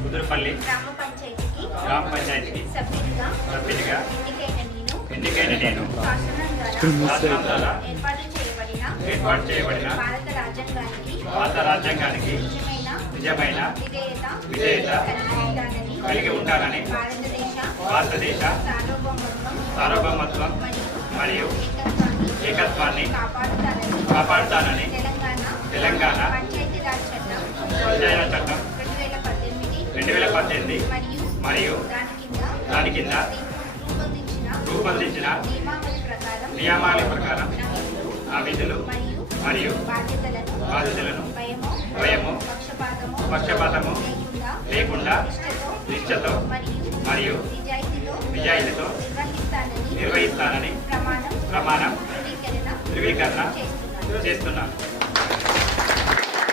కుదురుపల్లి గ్రామ పంచాయతీకి సభ్యునిగా ఎన్నికైన నేను శాసనం ద్వారా ఏర్పాటు చేయబడిన భారత రాజ్యాంగానికి నిజమైన విధేయత కలిగి ఉంటానని భారతదేశ సార్వభౌమత్వం మరియు ఏకత్వాన్ని కాపాడుతానని తెలంగాణ పంచాయతీరాజ్ చట్టం 2018 మరియు దాని కింద రూపొందించిన నియమావళి ప్రకారం ఆ విధులు మరియు బాధ్యతలను భయము పక్షపాతము లేకుండా నిష్ఠతో మరియు నిజాయితీతో నిర్వహిస్తానని ప్రమాణం ధృవీకరణ చేస్తున్నాను.